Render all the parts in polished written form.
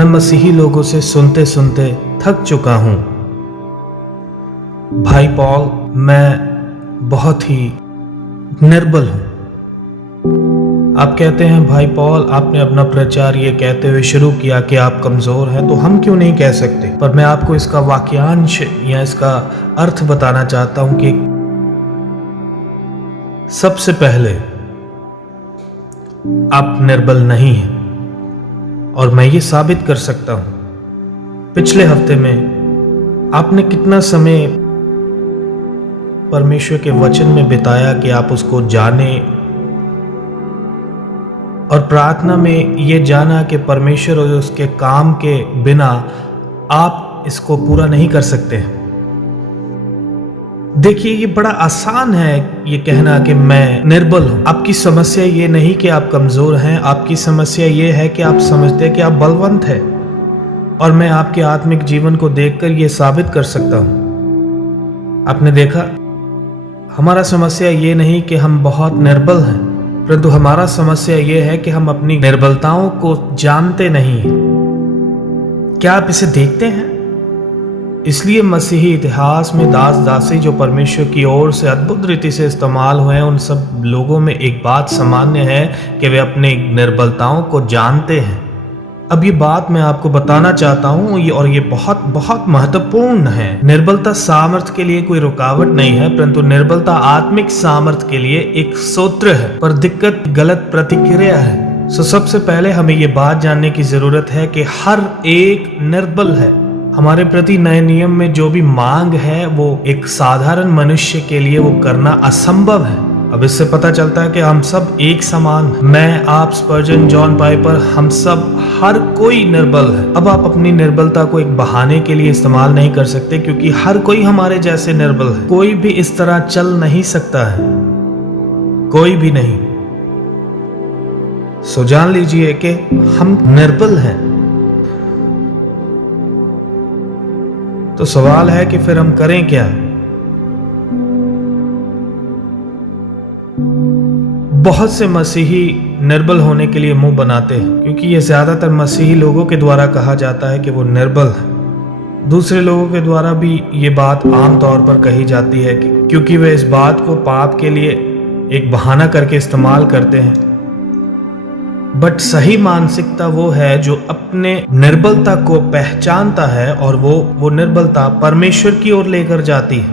मैं मसीही लोगों से सुनते सुनते थक चुका हूं। भाई पॉल, मैं बहुत ही निर्बल हूं। आप कहते हैं भाई पॉल, आपने अपना प्रचार ये कहते हुए शुरू किया कि आप कमजोर हैं, तो हम क्यों नहीं कह सकते? पर मैं आपको इसका वाक्यांश या इसका अर्थ बताना चाहता हूं कि सबसे पहले आप निर्बल नहीं हैं, और मैं ये साबित कर सकता हूं। पिछले हफ्ते में आपने कितना समय परमेश्वर के वचन में बिताया कि आप उसको जाने, और प्रार्थना में ये जाना कि परमेश्वर और उसके काम के बिना आप इसको पूरा नहीं कर सकते हैं। देखिए, ये बड़ा आसान है ये कहना कि मैं निर्बल हूं। आपकी समस्या ये नहीं कि आप कमजोर हैं, आपकी समस्या ये है कि आप समझते हैं कि आप बलवंत हैं। और मैं आपके आत्मिक जीवन को देखकर ये साबित कर सकता हूं। आपने देखा, हमारा समस्या ये नहीं कि हम बहुत निर्बल हैं, परंतु हमारा समस्या ये है कि हम अपनी निर्बलताओं को जानते नहीं हैं। क्या आप इसे देखते हैं? इसलिए मसीही इतिहास में दास दासी जो परमेश्वर की ओर से अद्भुत रीति से इस्तेमाल हुए हैं, उन सब लोगों में एक बात सामान्य है कि वे अपनी निर्बलताओं को जानते हैं। अब ये बात मैं आपको बताना चाहता हूँ, और ये बहुत बहुत महत्वपूर्ण है। निर्बलता सामर्थ्य के लिए कोई रुकावट नहीं है, परंतु निर्बलता आत्मिक सामर्थ्य के लिए एक सूत्र है। पर दिक्कत गलत प्रतिक्रिया है। सबसे पहले हमें ये बात जानने की जरूरत है कि हर एक निर्बल है। हमारे प्रति नए नियम में जो भी मांग है वो एक साधारण मनुष्य के लिए वो करना असंभव है। अब इससे पता चलता है कि हम सब एक समान हैं। मैं, आप, स्पर्जन, जॉन पाइपर, हम सब, हर कोई निर्बल है। अब आप अपनी निर्बलता को एक बहाने के लिए इस्तेमाल नहीं कर सकते, क्योंकि हर कोई हमारे जैसे निर्बल है। कोई भी इस तरह चल नहीं सकता है, कोई भी नहीं। सो जान लीजिए कि हम निर्बल हैं। तो सवाल है कि फिर हम करें क्या? बहुत से मसीही निर्बल होने के लिए मुंह बनाते हैं, क्योंकि ये ज्यादातर मसीही लोगों के द्वारा कहा जाता है कि वो निर्बल है। दूसरे लोगों के द्वारा भी ये बात आम तौर पर कही जाती है क्योंकि वे इस बात को पाप के लिए एक बहाना करके इस्तेमाल करते हैं। बट सही मानसिकता वो है जो अपने निर्बलता को पहचानता है और वो निर्बलता परमेश्वर की ओर लेकर जाती है,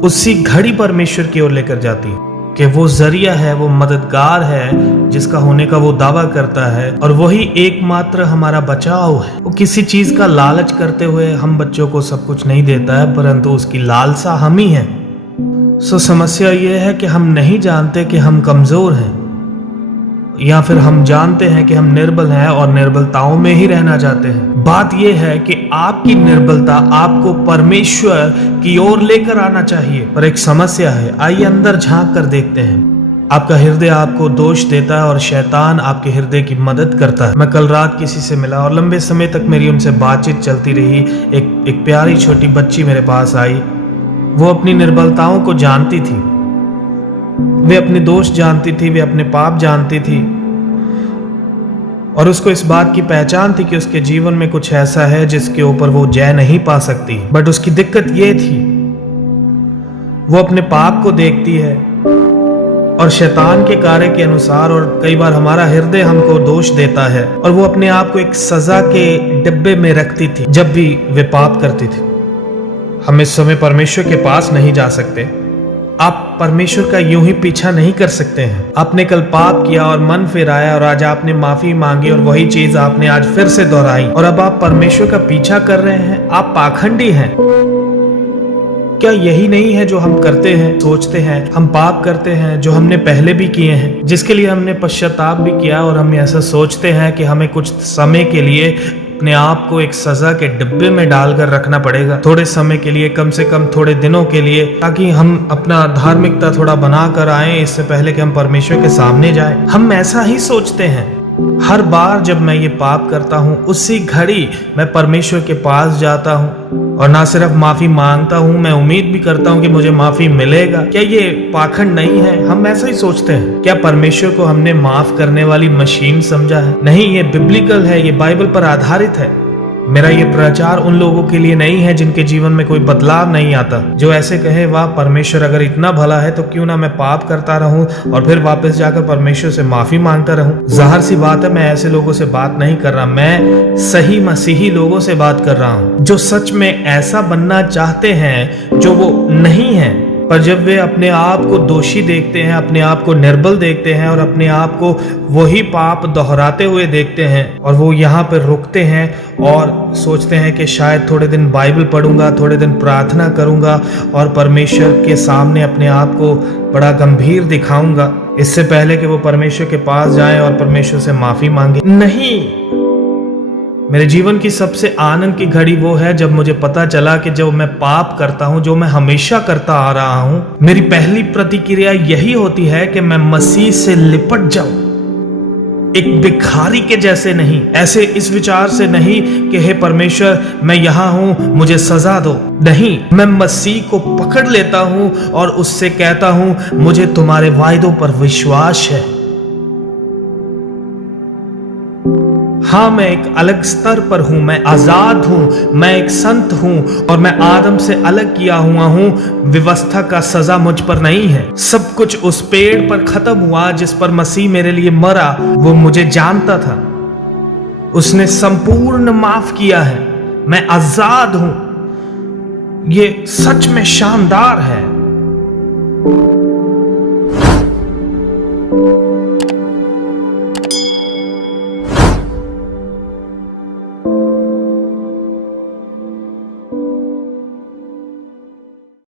उसी घड़ी परमेश्वर की ओर लेकर जाती है कि वो जरिया है, वो मददगार है जिसका होने का वो दावा करता है, और वही एकमात्र हमारा बचाव है। वो किसी चीज का लालच करते हुए हम बच्चों को सब कुछ नहीं देता है, परंतु उसकी लालसा हम ही है। समस्या ये है कि हम नहीं जानते कि हम कमजोर हैं, या फिर हम जानते हैं कि हम निर्बल हैं और निर्बलताओं में ही रहना चाहते हैं। बात यह है कि आपकी निर्बलता आपको परमेश्वर की ओर लेकर आना चाहिए, पर एक समस्या है। आइए अंदर झांक कर देखते हैं। आपका हृदय आपको दोष देता है और शैतान आपके हृदय की मदद करता है। मैं कल रात किसी से मिला और लंबे समय तक मेरी उनसे बातचीत चलती रही। एक प्यारी छोटी बच्ची मेरे पास आई। वो अपनी निर्बलताओं को जानती थी, वे अपने दोष जानती थी, वे अपने पाप जानती थी, और उसको इस बात की पहचान थी कि उसके जीवन में कुछ ऐसा है जिसके ऊपर वो जय नहीं पा सकती। बट उसकी दिक्कत ये थी, वो अपने पाप को देखती है और शैतान के कार्य के अनुसार, और कई बार हमारा हृदय हमको दोष देता है, और वो अपने आप को एक सजा के डिब्बे में रखती थी जब भी वे पाप करती थी। हम इस समय परमेश्वर के पास नहीं जा सकते। आप परमेश्वर का यूं ही पीछा नहीं कर सकते हैं। आपने कल पाप किया और मन फिराया, और आज आपने माफी मांगी और वही चीज आपने आज फिर से दोहराई, और अब आप परमेश्वर का पीछा कर रहे हैं। आप पाखंडी हैं। क्या यही नहीं है जो हम करते हैं? सोचते हैं, हम पाप करते हैं जो हमने पहले भी किए हैं, जिसके लिए हमने पश्चाताप भी किया, और हम ऐसा सोचते हैं कि हमें कुछ समय के लिए अपने आप को एक सजा के डिब्बे में डालकर रखना पड़ेगा, थोड़े समय के लिए, कम से कम थोड़े दिनों के लिए, ताकि हम अपना धार्मिकता थोड़ा बना कर आए इससे पहले कि हम परमेश्वर के सामने जाएं। हम ऐसा ही सोचते हैं। हर बार जब मैं ये पाप करता हूँ, उसी घड़ी मैं परमेश्वर के पास जाता हूँ और ना सिर्फ माफी मांगता हूं, मैं उम्मीद भी करता हूं कि मुझे माफी मिलेगा। क्या ये पाखंड नहीं है? हम ऐसा ही सोचते हैं। क्या परमेश्वर को हमने माफ करने वाली मशीन समझा है? नहीं, ये बिब्लिकल है, ये बाइबल पर आधारित है। मेरा ये प्रचार उन लोगों के लिए नहीं है जिनके जीवन में कोई बदलाव नहीं आता, जो ऐसे कहे वाह परमेश्वर अगर इतना भला है तो क्यों ना मैं पाप करता रहूं और फिर वापस जाकर परमेश्वर से माफी मांगता रहूं। जाहिर सी बात है, मैं ऐसे लोगों से बात नहीं कर रहा, मैं सही मसीही लोगों से बात कर रहा हूं, जो सच में ऐसा बनना चाहते हैं जो वो नहीं है। पर जब वे अपने आप को दोषी देखते हैं, अपने आप को निर्बल देखते हैं और अपने आप को वही पाप दोहराते हुए देखते हैं और वो यहाँ पर रुकते हैं और सोचते हैं कि शायद थोड़े दिन बाइबल पढ़ूंगा, थोड़े दिन प्रार्थना करूंगा और परमेश्वर के सामने अपने आप को बड़ा गंभीर दिखाऊंगा, इससे पहले कि वो परमेश्वर के पास जाएं और परमेश्वर से माफी मांगे। नहीं, मेरे जीवन की सबसे आनंद की घड़ी वो है जब मुझे पता चला कि जब मैं पाप करता हूं, जो मैं हमेशा करता आ रहा हूं, मेरी पहली प्रतिक्रिया यही होती है कि मैं मसीह से लिपट जाऊं, एक भिखारी के जैसे नहीं, ऐसे इस विचार से नहीं कि हे परमेश्वर मैं यहां हूं, मुझे सजा दो। नहीं, मैं मसीह को पकड़ लेता हूं और उससे कहता हूं मुझे तुम्हारे वायदों पर विश्वास है। हाँ, मैं एक अलग स्तर पर हूं, मैं आजाद हूं, मैं एक संत हूं और मैं आदम से अलग किया हुआ हूं। व्यवस्था का सजा मुझ पर नहीं है। सब कुछ उस पेड़ पर खत्म हुआ जिस पर मसीह मेरे लिए मरा। वो मुझे जानता था, उसने संपूर्ण माफ किया है, मैं आजाद हूं। ये सच में शानदार है।